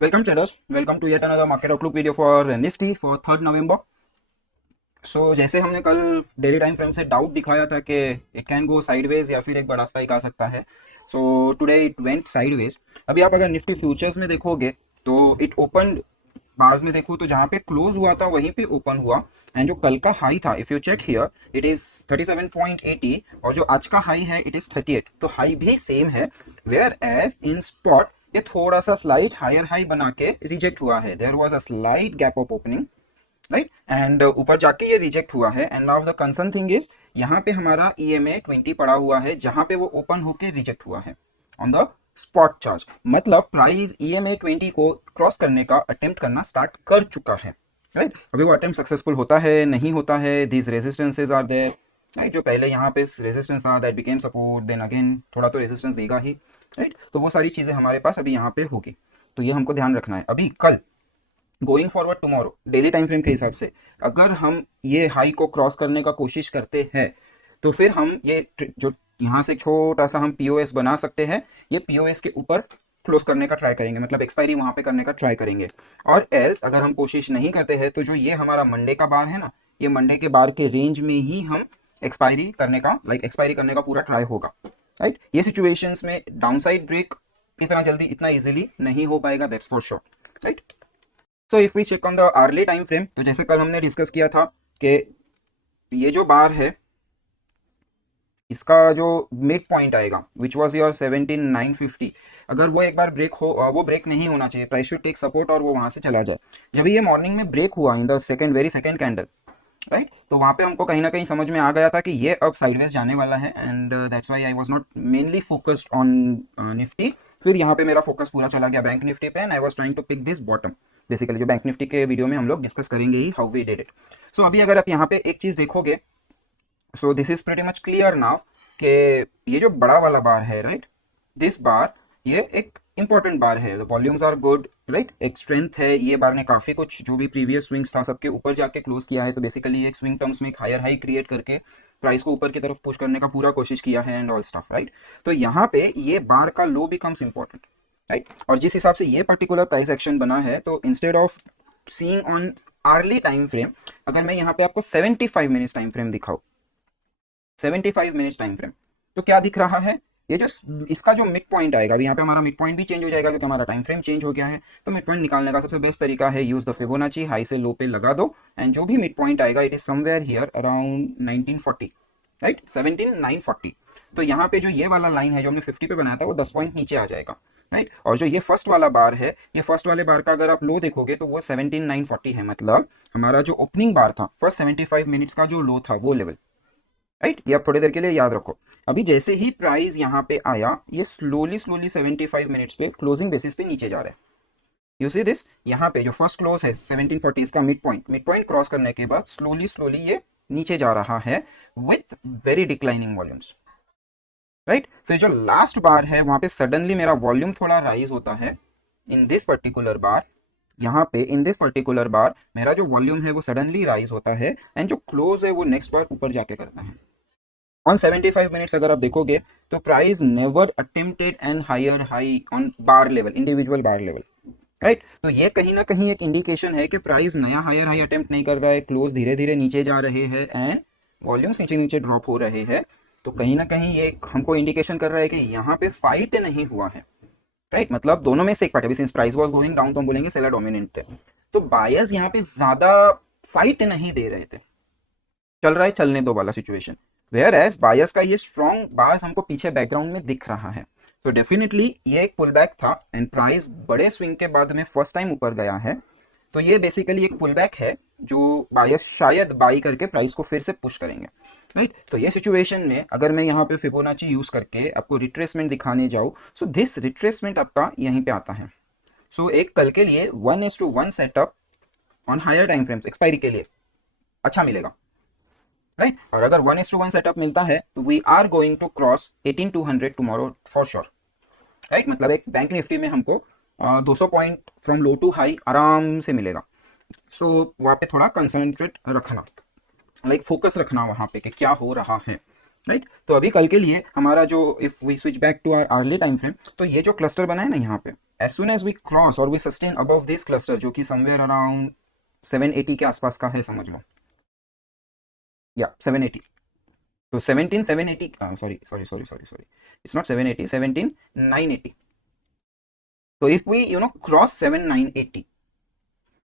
Welcome traders, welcome to yet another market outlook video for Nifty for 3rd November. सो जैसे हमने कल daily time frame से doubt दिखाया था कि इट कैन गो साइडवेज या फिर एक बड़ा स्पाइक आ सकता है. So today it went sideways. अभी आप अगर निफ्टी फ्यूचर्स में देखोगे तो इट ओपन बार्स में देखो तो जहाँ पे क्लोज हुआ था वहीं पे ओपन हुआ. एंड जो कल का हाई था if you check here it is 37.80 और जो आज का हाई है इट इज 38. तो हाई भी सेम है वेयर एज इन स्पॉट ये थोड़ा सा स्लाइट हायर हाई बना के रिजेक्ट हुआ है. There was a slight gap of opening, right, and ऊपर जाके ये रिजेक्ट हुआ है. And now the concern thing is यहाँ पे हमारा EMA 20 पड़ा हुआ है जहां पे वो ओपन होके रिजेक्ट हुआ है ऑन द स्पॉट चार्ज. मतलब प्राइस EMA 20 को क्रॉस करने का अटेम्प्ट करना स्टार्ट कर चुका है, राइट. अभी वो अटेम्प्ट सक्सेसफुल होता है नहीं होता है, these resistances are there, right. जो पहले यहाँ पे रेजिस्टेंस था that became support, then again थोड़ा तो रेजिस्टेंस देगा ही, राइट. तो वो सारी चीजें हमारे पास अभी यहाँ पे होगी, तो ये हमको ध्यान रखना है. अभी कल going forward tomorrow daily time frame के हिसाब से अगर हम ये हाई को क्रॉस करने का कोशिश करते हैं तो फिर हम ये जो यहाँ से छोटा सा हम POS बना सकते हैं, ये POS के ऊपर क्लोज करने का ट्राई करेंगे, मतलब एक्सपायरी वहां पे करने का ट्राई करेंगे. और एल्स अगर हम कोशिश नहीं करते हैं तो जो ये हमारा मंडे का बार है ना, ये मंडे के बार के रेंज में ही हम एक्सपायरी करने का एक्सपायरी करने का पूरा ट्राई होगा, राइट. ये सिचुएशंस में डाउनसाइड ब्रेक इतना जल्दी इतना इजीली नहीं हो पाएगा, that's for sure, right. So if we check on the early time frame तो जैसे कल हमने डिस्कस किया था कि ये जो बार है इसका जो मिड पॉइंट आएगा विच वॉज योर 17,950, अगर वो एक बार ब्रेक हो, वो ब्रेक नहीं होना चाहिए, प्राइस शुड टेक सपोर्ट और वो वहां से चला जाए. जब ये मॉर्निंग में ब्रेक हुआ in the very second candle, right, तो वहां पे हमको कहीं ना कहीं समझ में आ गया था कि ये अब साइडवेज जाने वाला है. And that's why I was not mainly focused on Nifty. फिर यहाँ पे मेरा फोकस पूरा चला गया बैंक निफ्टी पे and I was trying to pick this bottom. Basically जो बैंक निफ्टी के वीडियो में हम लोग डिस्कस करेंगे ही how we did it. So अभी अगर आप यहाँ पे एक चीज देखोगे, so this is pretty much clear now कि ये जो बड़ा वाला बार है, राइट, दिस बार ये एक इंपॉर्टेंट बार है. The volumes are good, right, एक स्ट्रेंथ है. ये बार ने काफी कुछ जो भी प्रीवियस स्विंग्स था सबके ऊपर जाके क्लोज किया है, तो बेसिकली एक स्विंग टर्म्स में एक हायर हाई क्रिएट करके प्राइस को ऊपर की तरफ पुश करने का पूरा कोशिश किया है एंड ऑल स्टफ, राइट. तो यहाँ पे ये बार का लो बिकम्स इंपॉर्टेंट, राइट. और जिस हिसाब से ये पर्टिकुलर प्राइस एक्शन बना है तो instead of seeing on early time frame, अगर मैं यहाँ पे आपको 75 मिनट्स टाइम फ्रेम दिखाऊं, 75 मिनट्स टाइम फ्रेम, तो क्या दिख रहा है, ये जो इसका जो मिड पॉइंट आएगा, अभी यहाँ पे हमारा मिड पॉइंट भी चेंज हो जाएगा क्योंकि हमारा टाइम फ्रेम चेंज हो गया है. तो मिड पॉइंट निकालने का सबसे बेस्ट तरीका है यूज द फिबोनाची, हाई से लो पे लगा दो एंड जो भी मिड पॉइंट आएगा it is somewhere here around 1940, right, 17,940. तो यहाँ पे जो ये वाला लाइन है जो हमने 50 पे बनाया था वो 10 पॉइंट नीचे आ जाएगा, राइट. और जो ये फर्स्ट वाला बार है, ये फर्स्ट वाले बार का अगर आप लो देखोगे तो वो 17,940 है. मतलब हमारा जो ओपनिंग बार था फर्स्ट 75 मिनट्स का जो लो था वो लेवल, राइट. ये आप थोड़ी देर के लिए याद रखो. अभी जैसे ही प्राइस यहाँ पे आया ये स्लोली स्लोली 75 मिनट्स पे क्लोजिंग बेसिस पे नीचे जा रहा है. यू सी दिस, यहाँ पे जो फर्स्ट क्लोज है 1740 इसका मिड पॉइंट क्रॉस करने के बाद स्लोली स्लोली ये नीचे जा रहा है with very declining volumes, right. फिर जो लास्ट बार है वहां पे सडनली मेरा वॉल्यूम थोड़ा राइज होता है इन दिस पर्टिकुलर बार. यहाँ पे इन दिस पर्टिकुलर बार मेरा जो वॉल्यूम है वो सडनली राइज होता है एंड जो क्लोज है वो नेक्स्ट बार ऊपर जाके करता है. ऑन 75 मिनट्स अगर आप देखोगे तो price never attempted an higher high on bar level, individual bar level, right. तो ये कहीं ना कहीं एक इंडिकेशन है कि प्राइस नया हायर हाई अटेम्प्ट नहीं कर रहा है, क्लोज धीरे धीरे नीचे जा रहे हैं एंड वॉल्यूम्स नीचे नीचे ड्रॉप हो रहे हैं. तो कहीं ना कहीं ये हमको इंडिकेशन कर रहा है कि यहाँ पे फाइट नहीं हुआ है, राइट. मतलब दोनों में से एक पार्ट, अभी since price was going down तो हम बोलेंगे सेलर डोमिनेंट थे, तो बायर्स यहाँ पे ज्यादा फाइट नहीं दे रहे थे, चल रहा है चलने दो वाला सिचुएशन. वेयर एज बायर्स का ये स्ट्रॉन्ग बायर्स हमको पीछे बैकग्राउंड में दिख रहा है. तो डेफिनेटली ये एक पुल बैक था एंड प्राइस बड़े स्विंग के बाद में फर्स्ट टाइम ऊपर गया है. तो ये बेसिकली एक पुल बैक है जो बायर्स शायद बाई करके प्राइस को फिर से पुश करेंगे, राइट. तो ये सिचुएशन में अगर मैं यहाँ पे फिबोनाची यूज करके आपको रिट्रेसमेंट दिखाने जाऊँ, सो दिस रिट्रेसमेंट आपका यहीं पे आता है. सो एक कल के लिए 1:1 setup on higher time frames expiry के लिए अच्छा मिलेगा, राइट. और अगर 1:1 सेटअप मिलता है तो we are going to cross 18,200 tomorrow for sure, right. मतलब एक बैंक निफ्टी में हमको 200 point from low to high आराम से मिलेगा. सो वहाँ पे थोड़ा कंसंट्रेट रखना, फोकस रखना वहाँ पे कि क्या हो रहा है, राइट। तो अभी कल के लिए हमारा जो, if we switch back to our early time frame, तो ये जो क्लस्टर बना है ना यहाँ पे, as soon as we cross और we sustain above this cluster जो कि समवेयर अराउंड 780 के आसपास का है समझ लो, या 780, तो 17780, sorry sorry sorry sorry sorry, it's not 780, 17980। तो इफ वी क्रॉस 7980,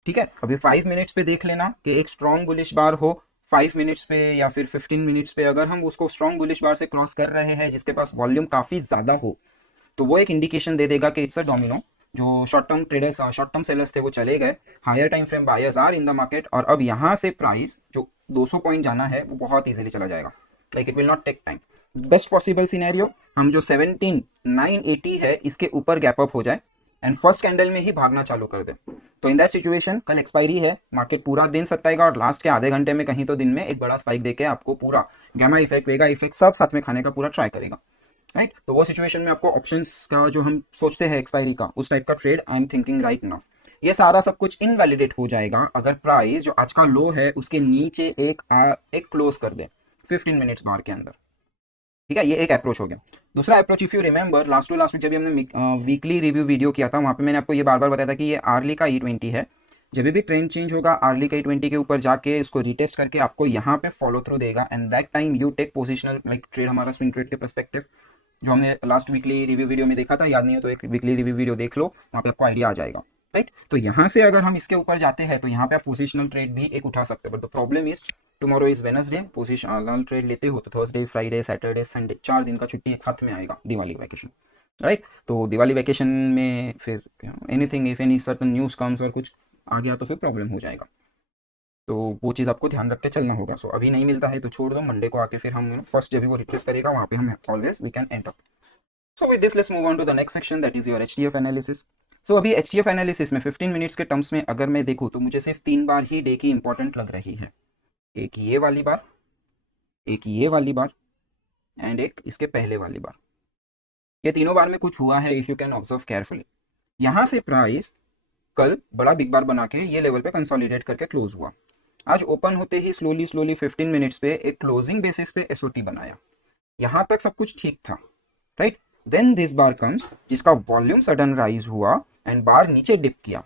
ठीक है, अभी 5 मिनट्स पे देख लेना कि एक स्ट्रॉन्ग बुलिश बार हो 5 मिनट्स पे या फिर 15 मिनट्स पे, अगर हम उसको स्ट्रॉन्ग बुलिश बार से क्रॉस कर रहे हैं जिसके पास वॉल्यूम काफ़ी ज़्यादा हो, तो वो एक इंडिकेशन दे देगा कि इट्स अ डोमिनो। जो short term traders, short term sellers थे वो चले गए, higher time frame buyers are in the market, और अब यहाँ से प्राइस जो 200 पॉइंट जाना है वो बहुत इजीली चला जाएगा, like it will not take time. Best possible scenario हम जो 17980 है इसके ऊपर गैप अप हो जाए एंड फर्स्ट कैंडल में ही भागना चालू कर दे। तो इन दैट सिचुएशन कल एक्सपायरी है, मार्केट पूरा दिन सताएगा और लास्ट के आधे घंटे में कहीं तो दिन में एक बड़ा स्पाइक देके आपको पूरा गैमा इफेक्ट, वेगा इफेक्ट सब साथ में खाने का पूरा ट्राई करेगा, राइट। तो वो सिचुएशन में आपको ऑप्शंस का जो हम सोचते हैं एक्सपायरी का, उस टाइप का trade I am thinking right now. ये सारा सब कुछ इनवैलिडेट हो जाएगा अगर प्राइस जो आज का लो है उसके नीचे एक क्लोज कर दे 15 मिनट्स बार के अंदर, ठीक है। ये एक अप्रोच हो गया। दूसरा approach, if you remember last to last जब हमने वीकली रिव्यू वीडियो किया था, वहाँ पे मैंने आपको ये बार बार बताया था कि ये आर्ली का E20 है। जब भी ट्रेंड चेंज होगा आर्ली का E20 के ऊपर जाके इसको रिटेस्ट करके आपको यहाँ पे फॉलो थ्रू देगा, and that time you take positional like trade, हमारा स्विंग ट्रेड के परस्पेक्टिव जो हमने लास्ट वीकली रिव्यू वीडियो में देखा था, याद नहीं है तो एक वीकली रिव्यू वीडियो देख लो, वहाँ पे आपको आइडिया आ जाएगा, राइट। तो यहाँ से अगर हम इसके ऊपर जाते हैं तो यहाँ पे आप पोजिशनल ट्रेड भी एक उठा सकते हैं, but the problem is tomorrow is Wednesday, positional trade लेते हो तो थर्सडे फ्राइडे सैटरडे संडे 4 दिन का छुट्टी एक साथ में आएगा, दिवाली वैकेशन, राइट। तो दिवाली वैकेशन में फिर anything if any certain news comes और कुछ आ गया तो फिर प्रॉब्लम हो जाएगा, तो वो चीज़ आपको ध्यान रख के चलना होगा। सो अभी नहीं मिलता है तो छोड़ दो, मंडे को आके फिर हम फर्स्ट जब भी वो रिप्लेस करेगा वहाँ पे हम always we can enter. So with this let's move on to the next section, that is your HTF analysis. So अभी HTF analysis में 15 मिनट्स के टर्म्स में अगर मैं देखूँ तो मुझे सिर्फ 3 बार ही डे की इंपॉर्टेंट लग रही है, एक ये वाली बार, एक ये वाली बार एंड एक इसके पहले वाली बार। ये तीनों बार में कुछ हुआ है if you can observe carefully. यहाँ से प्राइस कल बड़ा बिग बार बना के ये लेवल पे कंसोलिडेट करके क्लोज हुआ, आज ओपन होते ही स्लोली स्लोली 15 मिनट्स पे एक क्लोजिंग बेसिस पे SOT बनाया, यहाँ तक सब कुछ ठीक था, right. Then this bar comes जिसका वॉल्यूम सडन राइज हुआ एंड बार नीचे डिप किया,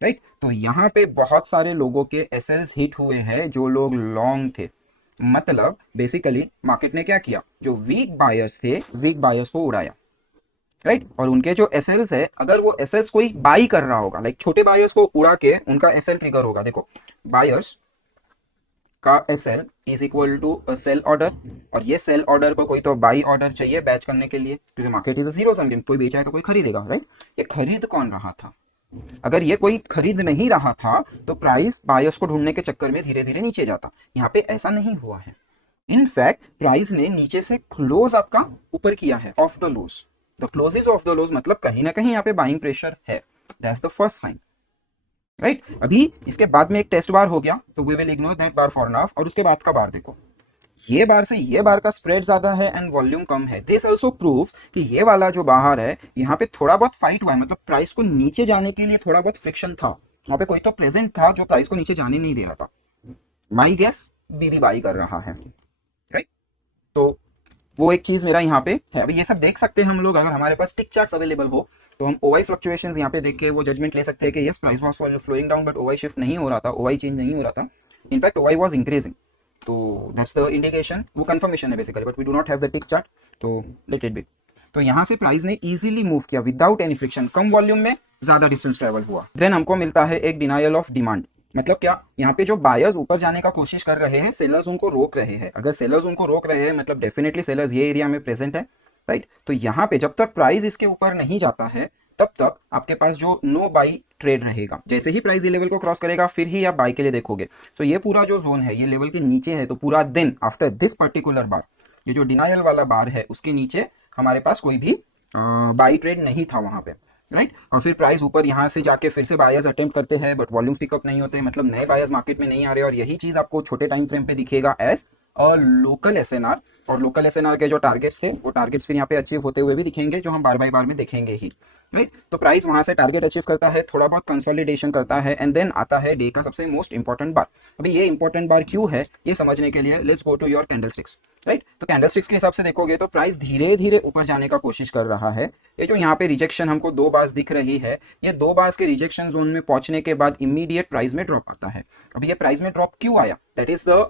राइट। तो यहाँ पे बहुत सारे लोगों के SLs हिट हुए हैं जो लोग लॉन्ग थे, मतलब बेसिकली मार्केट ने क्या किया, जो वीक बायर्स थे वीक बायर्स को उड़ाया, राइट। और उनके जो SLs है, अगर वो SLs कोई बाई कर रहा होगा, लाइक छोटे बायर्स को उड़ा के उनका SL ट्रिगर होगा, देखो बायर्स का SL is equal to sell order, और ये सेल ऑर्डर को कोई तो बाई ऑर्डर चाहिए बैच करने के लिए, क्योंकि market is zero sum game, कोई बेचा है तो कोई खरीदेगा, राइट। ये खरीद कौन रहा था, अगर ये कोई खरीद नहीं रहा था तो प्राइस बायर्स को ढूंढने के चक्कर में धीरे धीरे नीचे जाता, यहाँ पे ऐसा नहीं हुआ है। इनफैक्ट प्राइस ने नीचे से क्लोज आपका ऊपर किया है, of the lows, the closes of the lows, मतलब कहीं ना कहीं यहाँ पे बाइंग प्रेशर है, that's the first sign, right. अभी इसके बाद में एक टेस्ट बार हो गया तो we will ignore that bar for now, और उसके बाद का बार देखो, ये बार से ये बार का स्प्रेड ज्यादा है एंड वॉल्यूम कम है। दिस आल्सो प्रूव्स कि ये वाला जो बाहर है यहाँ पे थोड़ा बहुत फाइट हुआ है, मतलब प्राइस को नीचे जाने के लिए थोड़ा बहुत फ्रिक्शन था, वहां पे कोई तो प्रेजेंट था जो प्राइस को नीचे जाने नहीं दे रहा था, माई गेस बीबी बाई कर रहा है, राइट। तो वो एक चीज मेरा यहाँ पे है। अभी ये सब देख सकते हैं हम लोग, अगर हमारे पास टिक चार्ट्स अवेलेबल हो तो हम OI फ्लक्चुएशंस यहाँ पे देख के वो जजमेंट ले सकते हैं कि yes price was flowing down but OI shift नहीं हो रहा था, OI चेंज नहीं हो रहा था, इनफैक्ट OI वाज इंक्रीजिंग, तो दैट्स द इंडिकेशन, वो कंफर्मेशन है basically, but we do not have the tick chart, तो लेट इट बी। तो यहाँ से प्राइस ने इजीली मूव किया विदाउट एनी फ्रिक्शन, कम वॉल्यूम में ज्यादा डिस्टेंस ट्रेवल हुआ। देन हमको मिलता है एक डिनायल ऑफ डिमांड, मतलब क्या, यहाँ पे जो बायर्स ऊपर जाने का कोशिश कर रहे हैं सेलर्स उनको रोक रहे हैं, अगर सेलर्स उनको रोक रहे हैं मतलब डेफिनेटली सेलर्स ये एरिया में प्रेजेंट है, राइट। तो यहाँ पे जब तक प्राइस इसके ऊपर नहीं जाता है तब तक आपके पास जो नो बाई ट्रेड रहेगा, जैसे ही प्राइस ये लेवल को क्रॉस करेगा फिर ही आप बाई के लिए देखोगे। सो ये पूरा जो जोन है ये लेवल के नीचे है, तो पूरा दिन आफ्टर दिस पर्टिकुलर बार, ये जो डिनायल वाला बार है उसके नीचे हमारे पास कोई भी बाई ट्रेड नहीं था वहां पे, राइट। और फिर प्राइस ऊपर यहाँ से जाके फिर से बायर्स अटेम्प्ट करते हैं बट वॉल्यूम्स पिकअप नहीं होते, मतलब नए बायर्स मार्केट में नहीं आ रहे, और यही चीज आपको छोटे टाइम फ्रेम पे दिखेगा एज अ लोकल SNR, और लोकल SNR के जो टारगेट्स थे वो टारगेट्स फिर यहाँ पे अचीव होते हुए भी दिखेंगे, जो हम बार बार में देखेंगे ही, राइट। तो प्राइस वहां से टारगेट अचीव करता है, थोड़ा बहुत कंसोलिडेशन करता है एंड देन आता है डे का सबसे मोस्ट इंपॉर्टेंट बार। अभी ये इंपॉर्टेंट बार क्यों है ये समझने के लिए let's go to your candlesticks. Right. तो कैंडलस्टिक्स के हिसाब से देखोगे तो प्राइस धीरे धीरे ऊपर जाने का कोशिश कर रहा है। ये जो यहाँ पे रिजेक्शन हमको 2 बार्स दिख रही है, ये 2 बार्स के रिजेक्शन जोन में पहुंचने के बाद इमीडिएट प्राइस में ड्रॉप आता है। अभी ये प्राइस में ड्रॉप क्यों आया, that is the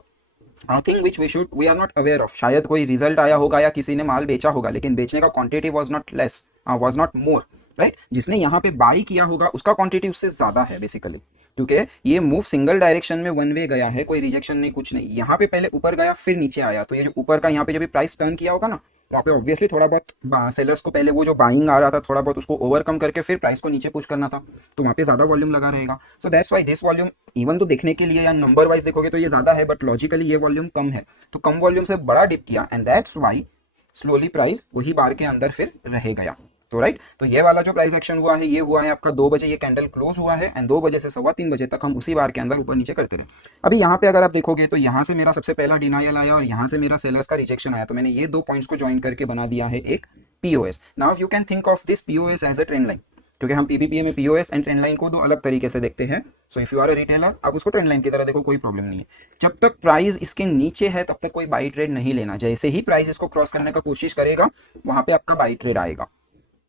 thing which we are not aware of. शायद कोई रिजल्ट आया होगा या किसी ने माल बेचा होगा, लेकिन बेचने का quantity was not less, was not more, right. जिसने यहाँ पे बाई किया होगा उसका क्वांटिटी उससे ज्यादा है बेसिकली, क्योंकि ये मूव सिंगल डायरेक्शन में वन वे गया है, कोई रिजेक्शन नहीं, कुछ नहीं। यहाँ पे पहले ऊपर गया फिर नीचे आया, तो ये जो ऊपर का यहाँ पे जब प्राइस टर्न किया होगा ना, वहाँ पे ऑब्वियसली थोड़ा बहुत सेलर्स को पहले वो जो बाइंग आ रहा था थोड़ा बहुत उसको ओवरकम करके फिर प्राइस को नीचे पुश करना था, तो वहाँ पे ज्यादा वॉल्यूम लगा रहेगा। So that's why this volume even तो देखने के लिए या नंबर वाइज देखोगे तो ये ज्यादा है, बट लॉजिकली ये वॉल्यूम कम है, तो कम वॉल्यूम से बड़ा डिप किया and that's why slowly price वही बार के अंदर फिर रह गया। तो राइट, तो ये वाला जो प्राइस एक्शन हुआ है ये हुआ है आपका 2 बजे, ये कैंडल क्लोज हुआ है एंड 2 बजे से 3:15 बजे तक हम उसी बार के अंदर ऊपर नीचे करते रहे। अभी यहाँ पे अगर आप देखोगे तो यहाँ से मेरा सबसे पहला डिनायल आया और यहाँ से मेरा सेलर्स का रिजेक्शन आया, तो मैंने ये 2 पॉइंट्स को ज्वाइन करके बना दिया है एक POS. Now you can think of this POS as a trend line, क्योंकि हम पीबीपीए में पीओएस एंड ट्रेंड लाइन को 2 अलग तरीके से देखते हैं। So if you are a retailer आप उसको ट्रेंड लाइन की तरह देखो, कोई प्रॉब्लम नहीं है। जब तक प्राइस इसके नीचे है तब तक कोई बाई ट्रेड नहीं लेना, जैसे ही प्राइस इसको क्रॉस करने का कोशिश करेगा वहां पे आपका बाई ट्रेड आएगा,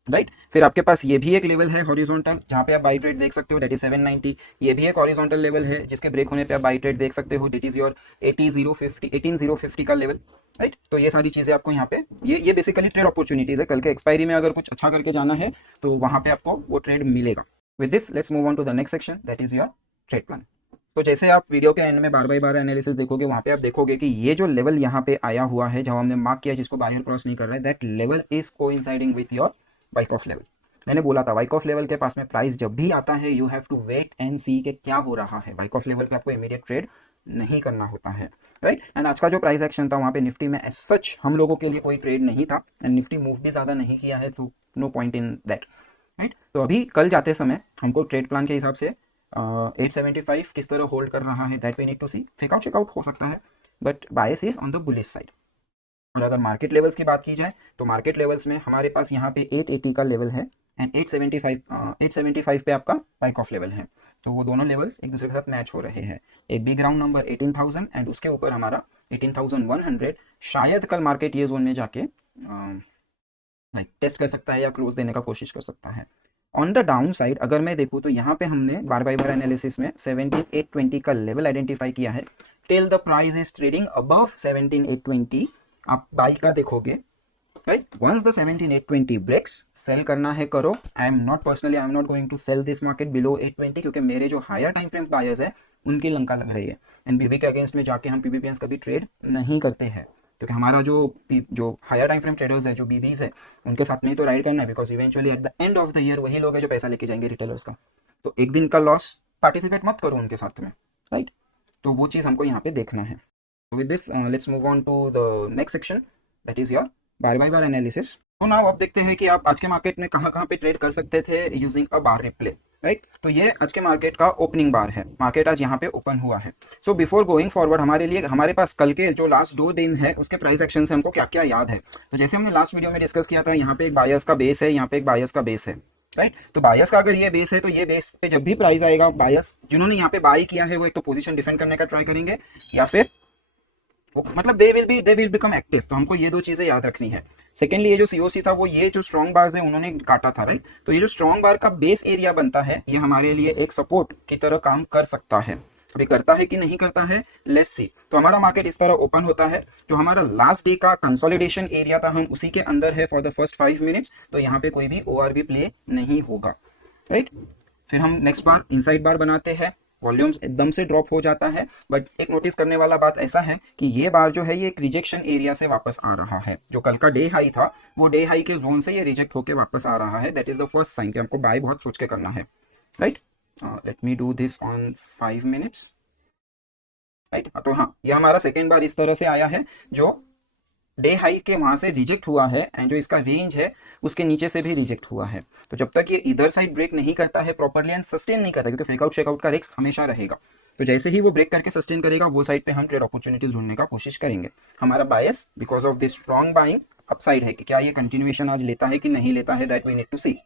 राइट। फिर आपके पास ये भी एक लेवल है हॉरिजॉन्टल जहां पे आप बाई ट्रेड देख सकते हो, दैट इज 790। ये भी एक हॉरिजॉन्टल लेवल है जिसके ब्रेक होने पे आप बाई ट्रेड देख सकते हो, दैट इज योर 18050 का लेवल, राइट। तो ये सारी चीजें आपको यहाँ पे ये बेसिकली ट्रेड अपॉर्चुनिटीज है। कल के एक्सपायरी में अगर कुछ अच्छा करके जाना है तो वहां पे आपको वो ट्रेड मिलेगा। With this let's move on to the next section, that is your trade plan. तो जैसे आप वीडियो के एंड में बार बाय बार एनालिसिस देखोगे, वहां पे आप देखोगे कि ये जो लेवल यहाँ पे आया हुआ है जब हमने मार्क किया जिसको बायर क्रॉस नहीं कर रहा है, that level is coinciding with your वाइक ऑफ लेवल। मैंने बोला था वाइक ऑफ लेवल के पास में प्राइस जब भी आता है you have to wait and see के क्या हो रहा है। वाइक ऑफ लेवल पे आपको इमीडिएट ट्रेड नहीं करना होता है, राइट। एंड आज का जो प्राइस एक्शन था वहाँ पे निफ्टी में एज सच हम लोगों के लिए कोई ट्रेड नहीं था एंड निफ्टी मूव भी ज़्यादा नहीं किया है, तो no point in that, right. तो अभी कल जाते समय हमको ट्रेड प्लान के हिसाब से 875 किस तरह होल्ड कर रहा है, that we need to see. Fakeout checkout हो सकता है but bias is on the bullish side. और अगर मार्केट लेवल्स की बात की जाए तो मार्केट लेवल्स में हमारे पास यहाँ पे 880 का लेवल है एंड 875 पे आपका बाइक ऑफ लेवल है, तो वो दोनों लेवल्स एक दूसरे के साथ मैच हो रहे हैं। एक बिग राउंड नंबर 18,000 एंड उसके ऊपर हमारा 18,100। शायद कल मार्केट ये जोन में जाके टेस्ट कर सकता है या क्लोज देने का कोशिश कर सकता है। ऑन द डाउन साइड अगर मैं देखूँ तो यहाँ पे हमने बार बाय बार एनालिसिस में 17,820 का लेवल आइडेंटिफाई किया है। Till the price is trading above 17,820 आप बाई का देखोगे, राइट। वंस द 17,820 ब्रेक्स सेल करना है करो। I am not going to sell this market below 820, क्योंकि मेरे जो हायर टाइम फ्रेम बायर्स है उनकी लंका लग रही है एंड बीबी के अगेंस्ट में जाके हम पीबीपीएंस कभी ट्रेड नहीं करते हैं, क्योंकि हमारा जो हायर टाइम फ्रेम ट्रेडर्स है, जो बीबीज है, उनके साथ में ही तो राइड करना है, because eventually at the end of the year वही लोग हैं जो पैसा लेके जाएंगे रिटेलर्स का। तो एक दिन का लॉस पार्टिसिपेट मत करो उनके साथ में, राइट। तो वो चीज़ हमको यहाँ पे देखना है। With this let's move on to the next section, that is your bar by bar analysis. तो नाउ आप देखते हैं कि आप आज के मार्केट में कहाँ पे ट्रेड कर सकते थे using a bar replay, right. तो ये आज के मार्केट का ओपनिंग बार है, मार्केट आज यहाँ पे ओपन हुआ है। सो बिफोर गोइंग फॉरवर्ड हमारे पास कल के जो लास्ट 2 दिन है उसके प्राइस एक्शन से हमको क्या क्या याद है। तो जैसे हमने लास्ट वीडियो में डिस्कस किया था, यहाँ पे एक बायर्स का बेस है, यहाँ पे एक बायर्स का बेस है, राइट। तो बायर्स का अगर ये बेस है तो ये बेस पे जब भी प्राइस आएगा, बायर्स जिन्होंने यहाँ पे बाई किया है वो एक तो पोजीशन डिफेंड करने का ट्राई करेंगे या फिर मतलब दे विल बिकम एक्टिव। तो हमको ये 2 चीजें याद रखनी है। सेकेंडली ये जो सीओसी था वो ये जो स्ट्रॉन्ग बार्स है उन्होंने काटा था, राइट। तो ये जो स्ट्रॉन्ग बार का बेस एरिया बनता है ये हमारे लिए एक सपोर्ट की तरह काम कर सकता है। अभी करता है कि नहीं करता है, लेट्स सी। तो हमारा मार्केट इस तरह ओपन होता है, जो हमारा लास्ट डे का कंसोलिडेशन एरिया था हम उसी के अंदर है फॉर द फर्स्ट 5 मिनट्स। तो यहाँ पे कोई भी ओआरबी प्ले नहीं होगा, राइट। फिर हम नेक्स्ट बार इनसाइड बार बनाते हैं, वॉल्यूम्स एकदम से ड्रॉप हो जाता है, बट एक नोटिस करने वाला बात ऐसा है कि ये बार जो है ये एक रिजेक्शन एरिया से वापस आ रहा है। जो कल का डे हाई था वो डे हाई के जोन से ये रिजेक्ट होकर वापस आ रहा है। That is the first sign कि हमको बाय बहुत सोच के करना है, राइट। Let me do this on 5 minutes, right. तो हाँ, ये हमारा सेकेंड बार इस तरह से आया है जो डे हाई के वहां से रिजेक्ट हुआ है एंड जो इसका रेंज है उसके नीचे से भी रिजेक्ट हुआ है। तो जब तक ये इधर साइड ब्रेक नहीं करता है प्रॉपर्ली एंड सस्टेन नहीं करता, क्योंकि फेकआउट शेकआउट का रिस्क हमेशा रहेगा, तो जैसे ही वो ब्रेक करके सस्टेन करेगा वो साइड पे हम ट्रेड अपॉर्चुनिटीज ढूंढने का कोशिश करेंगे। हमारा bias because of this strong buying upside है कि क्या ये कंटिन्यूएशन आज लेता है कि नहीं लेता है, that we need to see.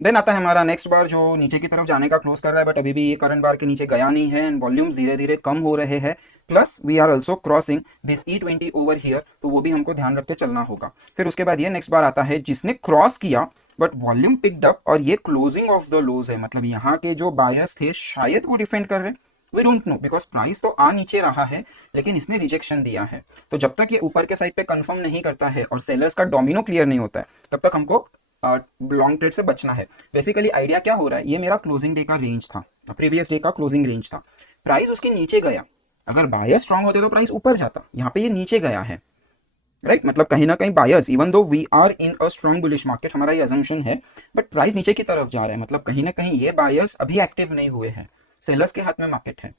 Then आता है हमारा नेक्स्ट बार जो नीचे की तरफ जाने का क्लोज कर रहा है, बट अभी भी ये करंट बार के नीचे गया नहीं है एंड वॉल्यूम्स धीरे धीरे कम हो रहे हैं, plus we are also crossing this E20 over here, तो वो भी हमको ध्यान रख के चलना होगा। फिर उसके बाद ये नेक्स्ट बार आता है जिसने क्रॉस किया बट वॉल्यूम पिक्ड अप, और ये क्लोजिंग ऑफ द लोज है, मतलब यहाँ के जो बायर्स थे शायद वो डिफेंड कर रहे, we don't know, because price तो आ नीचे रहा है लेकिन इसने रिजेक्शन दिया है। तो जब तक ये ऊपर के साइड पे कंफर्म नहीं करता है और सेलर्स का डोमिनो क्लियर नहीं होता है, तब तक हमको लॉन्ग ट्रेड से बचना है। बेसिकली आइडिया क्या हो रहा है, ये मेरा क्लोजिंग डे का रेंज था, प्रीवियस डे का क्लोजिंग रेंज था, प्राइस उसके नीचे गया, अगर बायर्स स्ट्रांग होते तो प्राइस ऊपर जाता, यहाँ पे ये नीचे गया है, राइट मतलब कहीं ना कहीं buyers, even though we are in a strong bullish market, हमारा ये अजम्पशन है, बट प्राइस नीचे की तरफ जा रहा है, मतलब कहीं ना कहीं ये बायर्स अभी एक्टिव नहीं हुए हैं, सेलर्स के हाथ में मार्केट है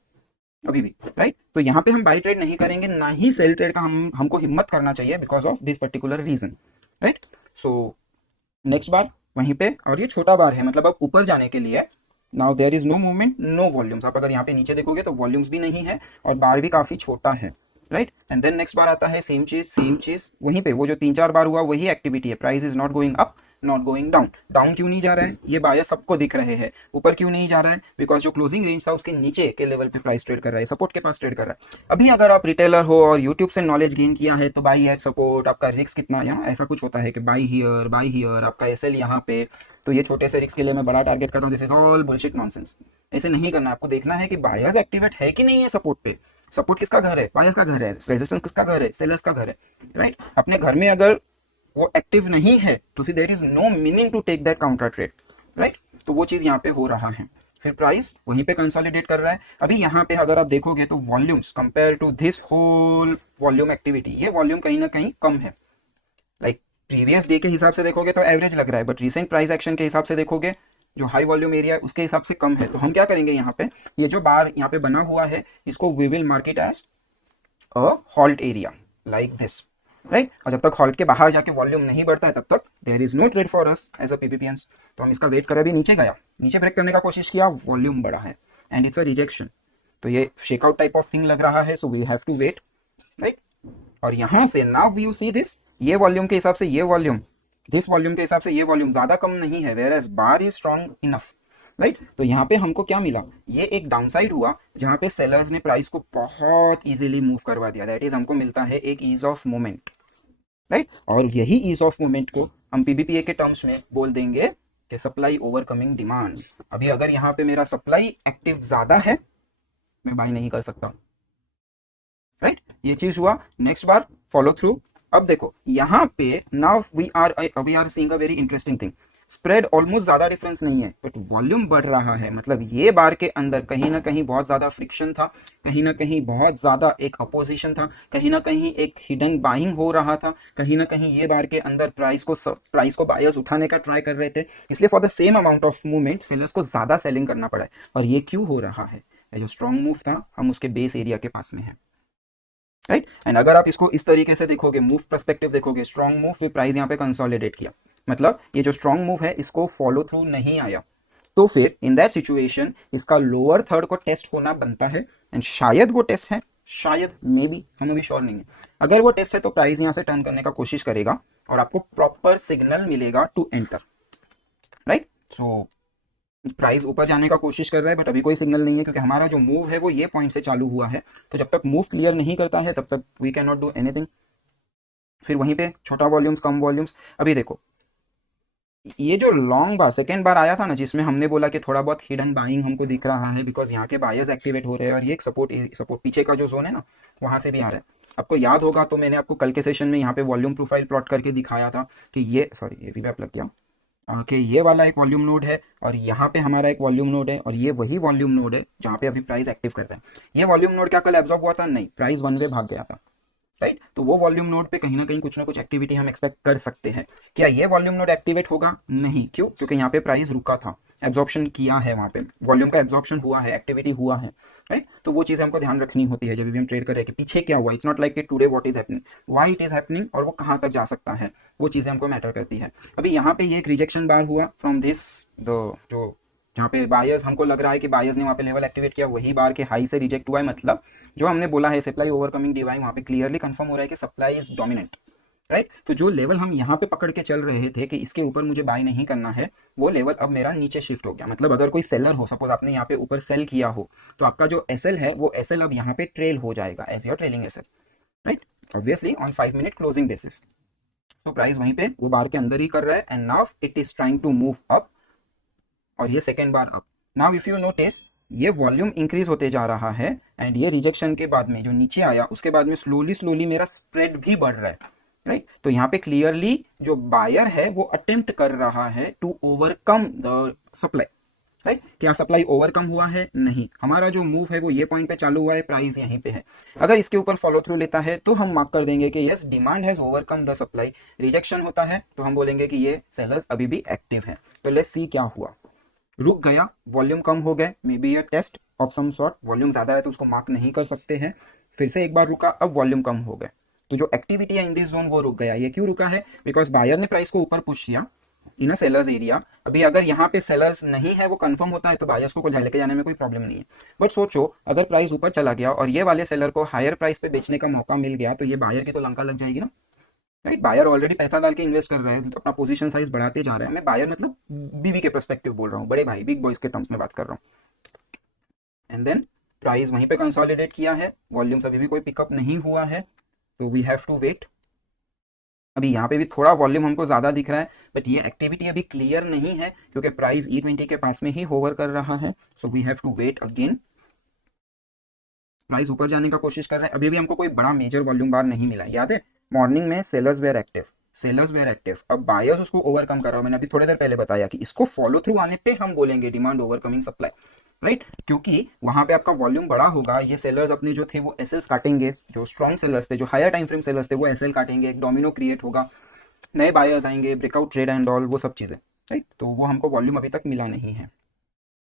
अभी भी, राइट। तो यहाँ पे हम बाई ट्रेड नहीं करेंगे, ना ही सेल ट्रेड का हमको हिम्मत करना चाहिए because of this particular reason, right. So next बार वहीं पे, और ये छोटा बार है, मतलब अब ऊपर जाने के लिए now there is no movement, no volumes, आप अगर यहाँ पे नीचे देखोगे तो वॉल्यूम्स भी नहीं है और बार भी काफी छोटा है, राइट। एंड देन नेक्स्ट बार आता है सेम चीज वहीं पे, वो जो 3-4 बार हुआ वही एक्टिविटी है, price is not going up not going down, down क्यों नहीं जा रहा है, ये बायर्स सबको दिख रहे हैं, ऊपर क्यों नहीं जा रहा है, बिकॉज जो क्लोजिंग रेंज था उसके नीचे के लेवल पे प्राइस ट्रेड कर रहा है, सपोर्ट के पास ट्रेड कर रहा है। अभी अगर आप रिटेलर हो और यूट्यूब से नॉलेज गेन किया है तो बाई एट सपोर्ट, आपका रिस्क कितना, यहाँ ऐसा कुछ होता है कि बाई हियर, आपका एसएल यहाँ पे, तो ये छोटे से रिस्क के लिए मैं बड़ा टारगेट करता हूँ, this is all bullshit nonsense, ऐसे नहीं करना, आपको देखना है कि बायर्स एक्टिवेट है कि नहीं है सपोर्ट पे, सपोर्ट किसका घर है, बायर्स का घर है, रेजिस्टेंस किसका घर है, सेलर्स का घर है, राइट। अपने घर में अगर वो एक्टिव नहीं है तो फिर there is no meaning to take that counter trade, right. तो वो चीज यहाँ पे हो रहा है, फिर प्राइस वहीं पे कंसोलिडेट कर रहा है। अभी यहाँ पे अगर आप देखोगे तो volumes compare to this whole volume activity, ये वॉल्यूम कहीं ना कहीं कम है, लाइक प्रीवियस डे के हिसाब से देखोगे तो एवरेज लग रहा है, बट रिसेंट प्राइस एक्शन के हिसाब से देखोगे जो हाई वॉल्यूम एरिया है उसके हिसाब से कम है। तो हम क्या करेंगे, यहाँ पे ये जो बार यहाँ पे बना हुआ है इसको we will mark it as a halt area like this, right. और जब तक हॉल्ट के बाहर जाके वॉल्यूम नहीं बढ़ता है तब तक there is no trade for us as a PPPNs. तो हम इसका वेट करें, अभी नीचे गया, नीचे ब्रेक करने का कोशिश किया, वॉल्यूम बढ़ा है एंड इट्स अ रिजेक्शन, तो ये शेकआउट टाइप ऑफ थिंग लग रहा है, so we have to wait, right. और यहां से नाउ यू सी दिस, ये वॉल्यूम के हिसाब से ये वॉल्यूम, दिस वॉल्यूम के हिसाब से ये वॉल्यूम ज्यादा कम नहीं है, whereas bar is strong enough, right. तो यहाँ पे हमको क्या मिला, ये एक डाउनसाइड हुआ जहाँ पे सेलर्स ने प्राइस को बहुत इजीली मूव करवा दिया, दैट इज हमको मिलता है एक ईज ऑफ मोमेंट, राइट। और यही ईज ऑफ मूवमेंट को हम पीबीपीए के टर्म्स में बोल देंगे कि सप्लाई ओवरकमिंग डिमांड। अभी अगर यहाँ पे मेरा सप्लाई एक्टिव ज्यादा है, मैं बाय नहीं कर सकता, राइट। ये चीज हुआ, नेक्स्ट बार फॉलो थ्रू। अब देखो यहाँ पे now we are seeing a very interesting thing, spread almost ज्यादा डिफरेंस नहीं है बट वॉल्यूम बढ़ रहा है, मतलब ये बार के अंदर कहीं ना कहीं बहुत ज्यादा फ्रिक्शन था, कहीं ना कहीं बहुत ज्यादा एक अपोजिशन था, कहीं ना कहीं एक हिडन बाइंग हो रहा था, कहीं ना कहीं ये बार के अंदर प्राइस को बायर्स उठाने का ट्राई कर रहे थे, इसलिए for the same amount of movement sellers को ज्यादा सेलिंग करना पड़ा है। और ये क्यों हो रहा है, जो स्ट्रॉन्ग मूव था हम उसके बेस एरिया के पास में है, राइट। एंड अगर आप इसको इस तरीके से देखोगे, मूव पर्सपेक्टिव देखोगे, स्ट्रॉन्ग मूव फिर प्राइस यहाँ पे कंसोलिडेट किया, मतलब ये जो स्ट्रॉन्ग मूव है इसको फॉलो थ्रू नहीं आया, तो फिर इन दैट सिचुएशन इसका लोअर थर्ड को टेस्ट होना बनता है, एंड शायद वो टेस्ट है, शायद मे बी, हम अभी श्योर नहीं है। अगर वो टेस्ट है तो प्राइस यहाँ से टर्न करने का कोशिश करेगा और आपको प्रॉपर सिग्नल मिलेगा to enter, right. So price ऊपर जाने का कोशिश कर रहा है बट अभी कोई सिग्नल नहीं है, क्योंकि हमारा जो मूव है वो ये पॉइंट से चालू हुआ है, तो जब तक मूव क्लियर नहीं करता है तब तक we can not do anything. फिर वहीं पे छोटा वॉल्यूम्स कम वॉल्यूम्स, अभी देखो ये जो लॉन्ग बार सेकेंड बार आया था ना, जिसमें हमने बोला कि थोड़ा बहुत हिडन बाइंग हमको दिख रहा है बिकॉज यहाँ के बायर्स एक्टिवेट हो रहे हैं और ये एक सपोर्ट पीछे का जो जोन है ना वहां से भी आ रहा है। आपको याद होगा तो मैंने आपको कल के सेशन में यहाँ पे वॉल्यूम प्रोफाइल प्लॉट करके दिखाया था कि ये भी लग गया कि ये वाला एक वॉल्यूम नोड है और यहाँ पे हमारा एक वॉल्यूम नोड है और ये वही वॉल्यूम नोड है जहाँ पे अभी प्राइस एक्टिव कर रहा है। ये वॉल्यूम नोड क्या कल एब्जॉर्ब हुआ था, नहीं, प्राइस वन वे भाग गया था, राइट। तो वो वॉल्यूम नोड पे कहीं ना कहीं कुछ ना कुछ एक्टिविटी हम एक्सपेक्ट कर सकते हैं। क्या ये वॉल्यूम नोड एक्टिवेट होगा, नहीं, क्यों, क्योंकि यहाँ पे प्राइस रुका था, एब्जॉर्प्शन किया है, वहाँ पे वॉल्यूम का एब्जॉर्प्शन हुआ है, एक्टिविटी हुआ है, राइट। तो वो चीज़ हमको ध्यान रखनी होती है जब भी हम ट्रेड कर रहे हैं कि पीछे क्या हुआ, इट्स नॉट लाइक कि today what is happening, why it is happening और वो कहाँ तक जा सकता है, वो चीज़ें हमको मैटर करती है। अभी यहाँ पे ये एक रिजेक्शन बार हुआ फ्रॉम दिस द जो जहाँ पे बायर्स, हमको लग रहा है कि बायर्स ने वहाँ पे लेवल एक्टिवेट किया, वही बार के हाई से रिजेक्ट हुआ है, मतलब जो हमने बोला है सप्लाई ओवरकमिंग डिवाइन, वहाँ पे क्लियरली कंफर्म हो रहा है कि सप्लाई इज डोमिनेंट, राइट। तो जो लेवल हम यहाँ पे पकड़ के चल रहे थे कि इसके ऊपर मुझे बाय नहीं करना है, वो लेवल अब मेरा नीचे शिफ्ट हो गया। मतलब अगर कोई सेलर हो, सपोज आपने यहाँ पे ऊपर सेल किया हो, तो आपका जो एसएल है वो एसएल अब यहाँ पे ट्रेल हो जाएगा as your trailing SL, right, obviously on 5 minute closing basis. तो प्राइस वहीं पे वो बार के अंदर ही कर रहा है and now it is trying to move up, और ये second bar up. Now if you notice ये वॉल्यूम इंक्रीज होते जा रहा है एंड ये रिजेक्शन के बाद में जो नीचे आया उसके बाद में स्लोली स्लोली मेरा स्प्रेड भी बढ़ रहा है, राइट। तो यहाँ पे क्लियरली जो बायर है वो अटेम्प्ट कर रहा है to overcome the supply, right. क्या सप्लाई ओवरकम हुआ है? नहीं, हमारा जो मूव है वो ये पॉइंट पे चालू हुआ है, प्राइस यहीं पे है। अगर इसके ऊपर फॉलो थ्रू लेता है तो हम मार्क कर देंगे कि yes demand has overcome the supply. Rejection होता है तो हम बोलेंगे कि ये सेलर्स अभी भी एक्टिव हैं। तो लेट्स सी क्या हुआ। रुक गया, वॉल्यूम कम हो गए, मे बी ये test of some sort, volume ज़्यादा है तो उसको मार्क नहीं कर सकते हैं। फिर से एक बार रुका, अब वॉल्यूम कम हो गए, तो जो एक्टिविटी है इन दिस जोन वो रुक गया। ये क्यों रुका है? बिकॉज बायर ने प्राइस को ऊपर पुश किया इन अ सेलर्स एरिया। अभी अगर यहाँ पे सेलर्स नहीं है, वो कंफर्म होता है तो बायर्स को लेके जाने में कोई प्रॉब्लम नहीं है। बट सोचो अगर प्राइस ऊपर चला गया और ये वाले सेलर को हायर प्राइस पे बेचने का मौका मिल गया, तो ये बायर की तो लंका लग जाएगी ना, राइट। बायर ऑलरेडी पैसा डाल के इन्वेस्ट कर रहा है, अपना पोजीशन साइज बढ़ाते जा रहा है। मैं बायर मतलब बीवी के पर्सपेक्टिव बोल रहा हूँ, बड़े भाई बिग बॉयज के टर्म्स में बात कर रहा हूँ। एंड देन प्राइस वहीं पे कंसोलिडेट किया है, वॉल्यूम्स अभी भी कोई पिकअप नहीं हुआ है, तो वी हैव टू वेट। अभी यहाँ पे भी थोड़ा वॉल्यूम हमको ज़्यादा दिख रहा है, बट ये एक्टिविटी अभी क्लियर नहीं है क्योंकि प्राइस E20 के पास में ही होवर कर रहा है। So we have to wait again. Price ऊपर जाने का कोशिश कर रहा है, अभी भी हमको कोई बड़ा मेजर वॉल्यूम बार नहीं मिला है। याद है मॉर्निंग में sellers were active, sellers were active, अब बायर्स उसको ओवरकम कर रहा हूँ। मैंने अभी थोड़ी देर पहले बताया कि इसको फॉलो थ्रू आने पे हम बोलेंगे डिमांड ओवरकमिंग सप्लाई, राइट। क्योंकि वहां पे आपका वॉल्यूम बड़ा होगा, ये सेलर्स अपने जो थे वो एसएल्स काटेंगे, जो स्ट्रॉन्ग सेलर्स थे, जो हायर टाइम फ्रेम सेलर्स थे वो एसएल काटेंगे, एक डोमिनो क्रिएट होगा, नए बायर्स आएंगे, ब्रेकआउट ट्रेड एंड ऑल, वो सब चीज़ें, राइट। तो वो हमको वॉल्यूम अभी तक मिला नहीं है,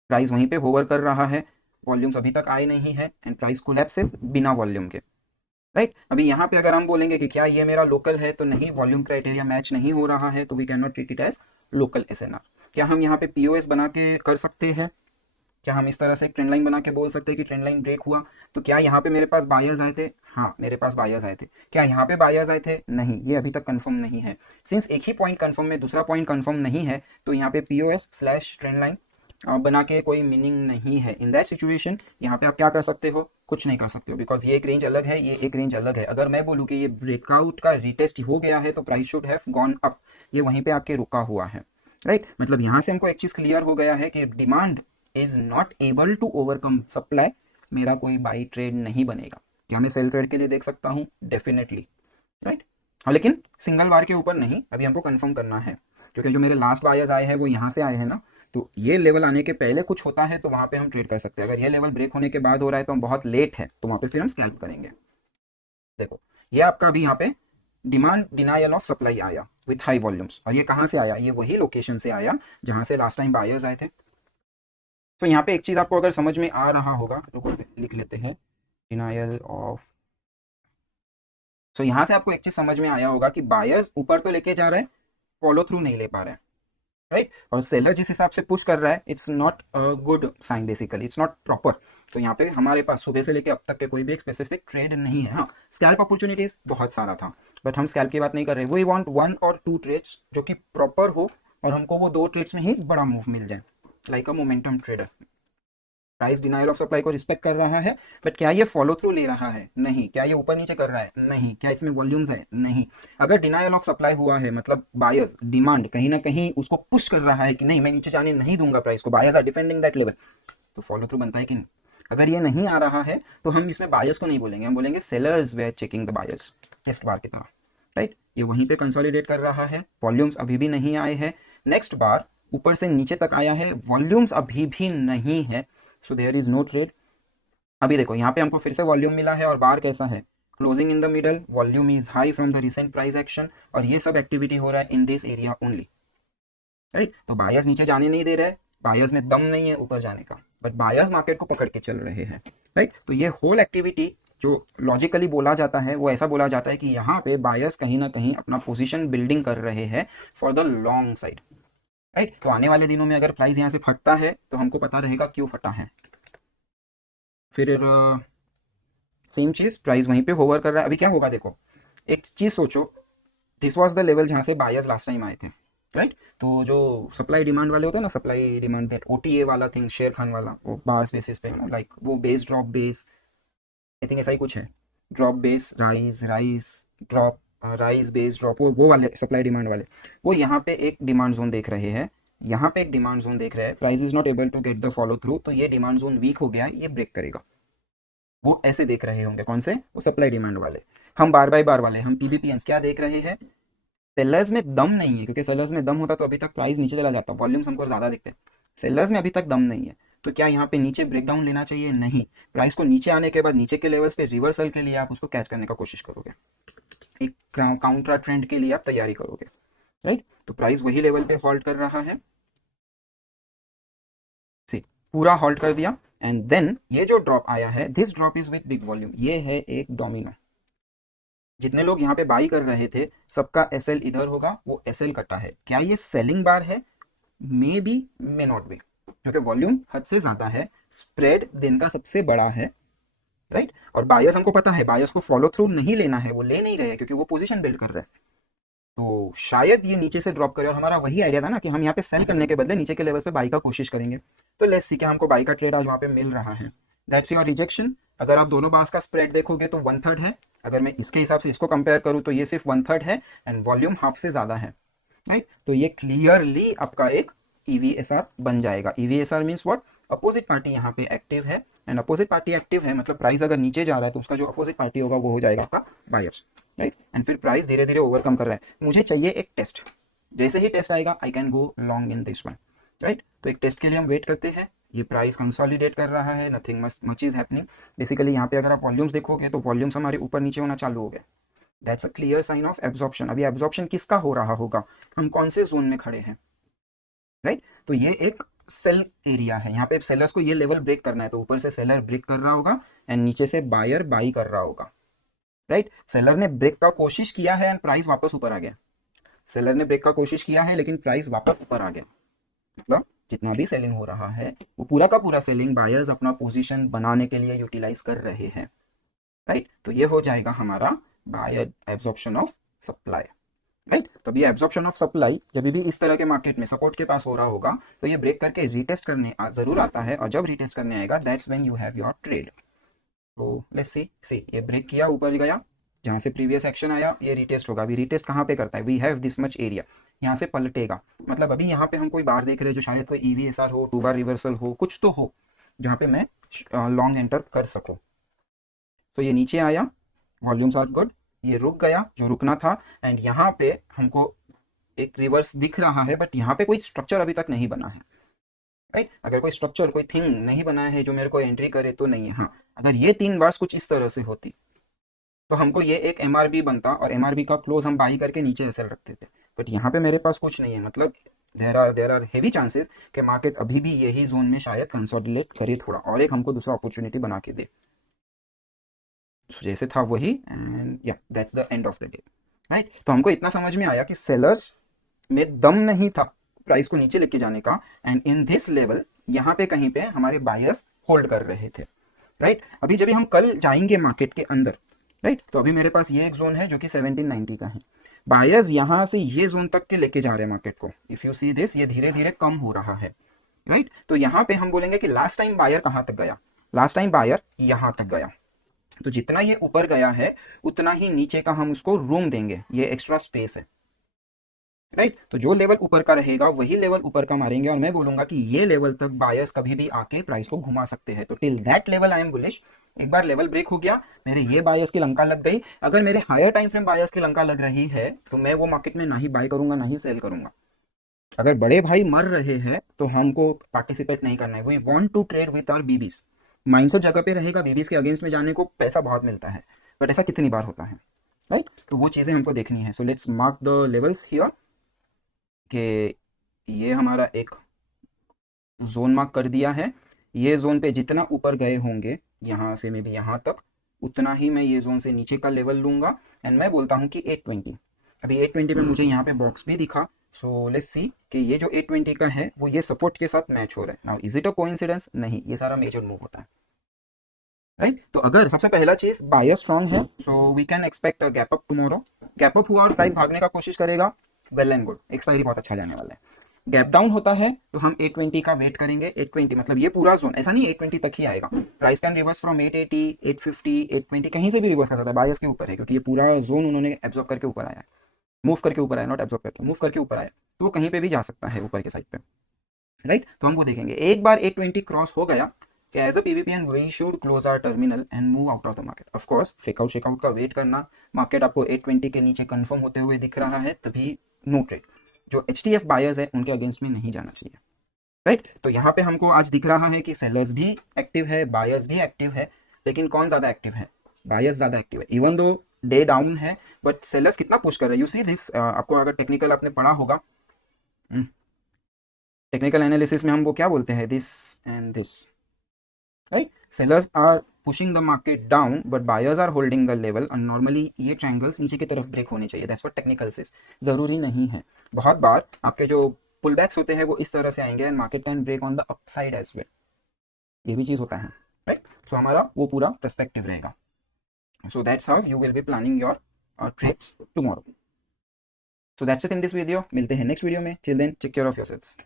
प्राइस वहीं पे होवर कर रहा है, वॉल्यूम्स अभी तक आए नहीं है एंड प्राइस कोलैप्सेस बिना वॉल्यूम के, राइट। अभी यहाँ पे अगर हम बोलेंगे कि क्या ये मेरा लोकल है, तो नहीं, वॉल्यूम क्राइटेरिया मैच नहीं हो रहा है, तो we can not treat it as local SNR. क्या हम यहाँ पे पीओएस बना के कर सकते हैं? क्या हम इस तरह से एक ट्रेंड लाइन बना के बोल सकते हैं कि ट्रेंड लाइन ब्रेक हुआ? तो क्या यहाँ पे मेरे पास बायर्स आए थे? हाँ, मेरे पास बायर्स आए थे। क्या यहाँ पे बायर्स आए थे? नहीं, ये अभी तक कंफर्म नहीं है। सिंस एक ही पॉइंट कंफर्म है, दूसरा पॉइंट कंफर्म नहीं है, तो यहाँ पे पीओएस स्लैश ट्रेंड लाइन बना के कोई मीनिंग नहीं है। इन दैट सिचुएशन यहाँ पे आप क्या कर सकते हो? कुछ नहीं कर सकते हो, बिकॉज ये एक रेंज अलग है, ये एक रेंज अलग है। अगर मैं बोलूँ कि ये ब्रेकआउट का रिटेस्ट हो गया है तो price should have gone up, ये वहीं पे आके रुका हुआ है, राइट। मतलब यहाँ से हमको एक चीज़ क्लियर हो गया है कि demand is not able to overcome supply, मेरा कोई बाई ट्रेड नहीं बनेगा। क्या मैं सेल ट्रेड के लिए देख सकता हूँ? Definitely, right. हाँ, लेकिन सिंगल बार के ऊपर नहीं, अभी हमको कंफर्म करना है, क्योंकि जो मेरे लास्ट बायर्स आए हैं वो यहाँ से आए हैं ना, तो ये लेवल आने के पहले कुछ होता है तो वहाँ पे हम ट्रेड कर सकते हैं। अगर ये लेवल ब्रेक होने के बाद हो रहा है तो हम बहुत लेट है, तो वहाँ पे फिर हम स्कैल्प करेंगे। देखो ये आपका अभी यहाँ पे डिमांड डिनायल ऑफ सप्लाई आया विथ हाई वॉल्यूम्स, और ये कहाँ से आया? ये वही लोकेशन से आया जहाँ से लास्ट टाइम बायर्स आए थे। तो यहाँ पे एक चीज़ आपको अगर समझ में आ रहा होगा, रुको लिख लेते हैं, डिनायल ऑफ। सो यहाँ से आपको एक चीज़ समझ में आया होगा कि बायर्स ऊपर तो लेके जा रहे हैं, फॉलो थ्रू नहीं ले पा रहे हैं, राइट। और सेलर जिस हिसाब से पुश कर रहा है, it's not a good sign, basically it's not proper. तो यहाँ पे हमारे पास सुबह से लेके अब तक के कोई भी एक स्पेसिफिक ट्रेड नहीं है। हाँ, स्कैल्प अपॉर्चुनिटीज बहुत सारा था, बट हम स्कैल्प की बात नहीं कर रहे। वी वांट 1 और 2 ट्रेड्स जो कि प्रॉपर हो और हमको वो 2 ट्रेड्स में ही बड़ा मूव मिल जाए, like a momentum trader. Price denial of supply को रिस्पेक्ट कर रहा है, बट क्या ये फॉलो थ्रू ले रहा है? नहीं। क्या ये ऊपर नीचे कर रहा है? नहीं। क्या इसमें वॉल्यूम्स है? नहीं। अगर डिनायल ऑफ सप्लाई हुआ है मतलब बायर्स डिमांड कहीं ना कहीं उसको पुश कर रहा है कि नहीं मैं नीचे जाने नहीं दूंगा प्राइस को, buyers are defending that level, तो फॉलो थ्रू बनता है कि नहीं? अगर ये नहीं आ रहा है तो हम इसमें बायर्स को नहीं बोलेंगे, हम बोलेंगे sellers were checking the buyers, next बार की तरह, राइट। ये वहीं पे कंसोलिडेट कर रहा है, वॉल्यूम्स अभी भी नहीं आए हैं। नेक्स्ट बार ऊपर से नीचे तक आया है, वॉल्यूम्स अभी भी नहीं है, so there is no trade. अभी देखो यहाँ पे हमको फिर से वॉल्यूम मिला है और बार कैसा है? Closing in the middle, volume is high from the recent price action, और ये सब एक्टिविटी हो रहा है in this area only, right. तो बायर्स नीचे जाने नहीं दे रहे, बायर्स में दम नहीं है ऊपर जाने का, बट बायर्स मार्केट को पकड़ के चल रहे हैं, राइट। तो ये होल एक्टिविटी जो लॉजिकली बोला जाता है वो ऐसा बोला जाता है कि यहाँ पे बायर्स कहीं ना कहीं अपना पोजीशन बिल्डिंग कर रहे हैं for the long side, right. तो आने वाले दिनों में अगर प्राइस यहाँ से फटता है तो हमको पता रहेगा क्यों फटा है। फिर सेम चीज़, प्राइस वहीं पे होवर कर रहा है। अभी क्या होगा देखो, एक चीज़ सोचो, दिस वाज द लेवल जहाँ से बायर्स लास्ट टाइम आए थे, राइट। तो जो सप्लाई डिमांड वाले होते हैं ना, सप्लाई डिमांड दैट ओटीए वाला थिंग, शेर खान वाला, वो बार्स बेसिस पे लाइक वो base drop base, I think ऐसा ही कुछ है, drop base rise, rise drop, rise base drop, वो वाले सप्लाई डिमांड वाले, वो यहाँ पे एक डिमांड जोन देख रहे हैं, यहाँ पे एक डिमांड जोन देख रहे हैं, price is not able to get the follow through, तो ये डिमांड जोन वीक हो गया, ये ब्रेक करेगा। वो ऐसे देख रहे होंगे, कौन से, वो सप्लाई डिमांड वाले। हम बार बाय बार वाले, हम पीबीपीएंस क्या देख रहे हैं, सेलर्स में दम नहीं है, क्योंकि सेलर्स में दम होता तो अभी तक प्राइस नीचे चला जाता, वॉल्यूम्स हमको ज़्यादा दिखते हैं, सेलर्स में अभी तक दम नहीं है। तो क्या यहाँ पे नीचे ब्रेकडाउन लेना चाहिए, नहीं, प्राइस को नीचे आने के बाद नीचे के लेवल्स पे रिवर्सल के लिए आप उसको कैच करने का कोशिश करोगे, एक काउंटर ट्रेंड के लिए आप तैयारी करोगे, राइट। तो प्राइस वही लेवल पे हॉल्ट कर रहा है, सी पूरा हॉल्ट कर दिया, एंड देन ये जो ड्रॉप आया है, this drop is with big volume, ये है एक डोमिनो। जितने लोग यहाँ पे बाई कर रहे थे, सबका एसएल इधर होगा, वो एसएल कटा है, क्या ये सेलिंग बार है, may be may not be, क्योंकि वॉल्यूम हद से ज्यादा है, स्प्रेड दिन का सबसे बड़ा है, राइट। और बायर्स हमको पता है, बायर्स को फॉलो थ्रू नहीं लेना है, वो ले नहीं रहे क्योंकि वो पोजीशन बिल्ड कर रहे हैं, तो शायद ये नीचे से ड्रॉप करे, और हमारा वही आइडिया था ना कि हम यहाँ पे सेल करने के बदले नीचे के लेवल पे बाई का कोशिश करेंगे। तो लेट्स सी कि हमको बाई का ट्रेड आज वहाँ पे मिल रहा है, दैट्स योर रिजेक्शन। अगर आप दोनों बार्स का स्प्रेड देखोगे तो 1/3 है, अगर मैं इसके हिसाब से इसको कंपेयर करूँ तो ये सिर्फ 1/3 है, एंड वॉल्यूम हाफ से ज़्यादा है, राइट। तो ये क्लियरली आपका एक ईवीएसआर बन जाएगा। ईवीएसआर मीन्स व्हाट, अपोजिट पार्टी यहाँ पे एक्टिव है, एंड अपोजिट पार्टी एक्टिव है मतलब प्राइस अगर नीचे जा रहा है तो उसका जो अपोजिट पार्टी होगा वो हो जाएगा आपका बायर्स, राइट। एंड फिर प्राइस धीरे धीरे ओवरकम कर रहा है, मुझे चाहिए एक टेस्ट, जैसे ही टेस्ट आएगा I can go long in this one, right. तो एक टेस्ट के लिए हम वेट करते हैं, ये प्राइस कंसोलिडेट कर रहा है, nothing much is happening. Basically यहाँ पे अगर आप वॉल्यूम्स देखोगे तो वॉल्यूम्स हमारे ऊपर नीचे होना चालू हो गए, that's a clear sign of absorption. अभी एब्जॉर्प्शन किसका हो रहा होगा, हम कौन से जोन में खड़े हैं, राइट। तो ये एक सेल एरिया है, यहाँ पे सेलर्स को ये लेवल ब्रेक करना है, तो ऊपर से सेलर ब्रेक कर रहा होगा एंड नीचे से बायर बाई कर रहा होगा, राइट। सेलर ने ब्रेक का कोशिश किया है एंड प्राइस वापस ऊपर आ गया, सेलर ने ब्रेक का कोशिश किया है लेकिन प्राइस वापस ऊपर आ गया, मतलब जितना भी सेलिंग हो रहा है वो पूरा का पूरा सेलिंग बायर्स अपना पोजीशन बनाने के लिए यूटिलाइज कर रहे हैं, राइट। तो ये हो जाएगा हमारा buyer absorption of supply, right. तो अभी एब्जॉर्प्शन ऑफ सप्लाई जब भी इस तरह के मार्केट में सपोर्ट के पास हो रहा होगा तो ये ब्रेक करके रीटेस्ट करने जरूर आता है, और जब रीटेस्ट करने आएगा that's when you have your trade. तो लेट्स सी ये ब्रेक किया, ऊपर गया, जहाँ से प्रीवियस एक्शन आया ये रीटेस्ट होगा। अभी रीटेस्ट कहाँ पे करता है, we have this much area, यहाँ से पलटेगा, मतलब अभी यहाँ पे हम कोई बार देख रहे हैं जो शायद कोई ईवीएसआर हो, 2 बार रिवर्सल हो, कुछ तो हो जहाँ पे मैं लॉन्ग एंटर कर सकूँ। तो ये नीचे आया, वॉल्यूम्स आर गुड, ये रुक गया जो रुकना था, एंड यहाँ पे हमको एक रिवर्स दिख रहा है, बट यहाँ पे कोई स्ट्रक्चर अभी तक नहीं बना है, राइट। अगर कोई स्ट्रक्चर कोई थिंग नहीं बना है जो मेरे को एंट्री करे तो नहीं है। हाँ, अगर ये 3 बार्स कुछ इस तरह से होती तो हमको ये एक एमआरबी बनता, और एमआरबी का क्लोज हम बाई करके नीचे एसएल रखते थे, बट यहाँ पे मेरे पास कुछ नहीं है, मतलब देर आर हेवी चांसेस कि मार्केट अभी भी यही जोन में शायद कंसोलिडेट करे थोड़ा, और एक हमको दूसरा अपॉर्चुनिटी बना के दे। जैसे था वही, एंड या that's the end of the day, right. तो हमको इतना समझ में आया कि सेलर्स में दम नहीं था प्राइस को नीचे लेके जाने का, एंड इन दिस लेवल यहाँ पे कहीं पे हमारे बायर्स होल्ड कर रहे थे, राइट। अभी जब हम कल जाएंगे मार्केट के अंदर, राइट, तो अभी मेरे पास ये एक जोन है जो कि 1790 का है, बायर्स यहाँ से ये जोन तक के लेके जा रहे हैं मार्केट को, इफ यू सी दिस ये धीरे धीरे कम हो रहा है, राइट। तो यहाँ पे हम बोलेंगे कि लास्ट टाइम बायर कहाँ तक गया, लास्ट टाइम बायर यहाँ तक गया, तो जितना ये ऊपर गया है उतना ही नीचे का हम उसको रूम देंगे, ये एक्स्ट्रा स्पेस है, राइट। तो जो लेवल ऊपर का रहेगा वही लेवल ऊपर का मारेंगे, और मैं बोलूंगा कि ये लेवल तक बायर्स कभी भी आके प्राइस को घुमा सकते हैं, तो till that level I am bullish. एक बार लेवल ब्रेक हो गया, मेरे ये बायर्स की लंका लग गई, अगर मेरे हायर टाइम फ्रेम बायर्स की लंका लग रही है तो मैं वो मार्केट में ना ही बाय करूंगा ना ही सेल करूंगा। अगर बड़े भाई मर रहे हैं तो हमको पार्टिसिपेट नहीं करना है, we want to trade with our BBs, mindset जगह पे रहेगा, बीबीज के अगेंस्ट में जाने को पैसा बहुत मिलता है, बट ऐसा कितनी बार होता है, राइट। तो वो चीज़ें हमको देखनी है। So let's mark the levels here, कि ये हमारा एक जोन मार्क कर दिया है, ये जोन पे जितना ऊपर गए होंगे यहाँ से में भी यहाँ तक, उतना ही मैं ये जोन से नीचे का लेवल लूंगा, एंड मैं बोलता हूँ कि 820, अभी 820 पे मुझे यहाँ पे बॉक्स भी दिखा, सो लेट्स सी कि ये जो 820 का है वो ये सपोर्ट के साथ मैच हो रहा है। Now is it a coincidence, नहीं, ये सारा मेजर मूव होता है, राइट। तो अगर सबसे पहला चीज बायर स्ट्रांग है, so we can expect gap up tomorrow. Gap up हुआ और प्राइस भागने का कोशिश करेगा, वेल एंड गुड, एक्सपायरी बहुत अच्छा जाने वाला है। गैप डाउन होता है तो हम 820 का वेट करेंगे। 820 मतलब ये पूरा जोन, ऐसा नहीं 820 तक ही आएगा। प्राइस कैन रिवर्स फ्रॉम 880, 850, 820, कहीं से भी रिवर्स कर सकता है, बायर्स के ऊपर है, क्योंकि ये पूरा जोन उन्होंने एब्जॉर्ब करके ऊपर आया है, मूव करके ऊपर आया, नॉट एब्जॉर्ब करके, मूव करके ऊपर आया, तो वो कहीं पे भी जा सकता है ऊपर के साइड पे। राइट, तो हम वो देखेंगे। एक बार 820 क्रॉस हो गया कि as a PVPN we should close our terminal and move out of the market. Of course fakeout shakeout का वेट करना, मार्केट आपको 820 के नीचे कंफर्म होते हुए दिख रहा है तभी नो ट्रेड। जो एचटीएफ बायर्स है उनके अगेंस्ट में नहीं जाना चाहिए। राइट, तो यहाँ पे हमको आज दिख रहा है कि सेलर्स भी एक्टिव है, बायर्स भी एक्टिव है, लेकिन कौन ज्यादा एक्टिव है? बायर्स ज्यादा एक्टिव है। इवन दो डे डाउन है बट सेलर्स कितना पुश कर रहे हैं, यू सी दिस। आपको अगर टेक्निकल आपने पढ़ा होगा, टेक्निकल एनालिसिस में हम वो क्या बोलते हैं, this and this, right. Sellers are pushing the market down but buyers are holding the level, और नॉर्मली ये ट्रायंगल्स नीचे की तरफ ब्रेक होने चाहिए, दैट्स व्हाट टेक्निकल सेज। जरूरी नहीं है, बहुत बार आपके जो पुल बैक्स होते हैं वो इस तरह से आएंगे and market can break on the upside as well, ये भी चीज होता है। राइट, सो हमारा वो पूरा पर्सपेक्टिव रहेगा। So that's how you will be planning your trades tomorrow. So that's it in this video, मिलते हैं नेक्स्ट वीडियो में। Till then take care of yourselves.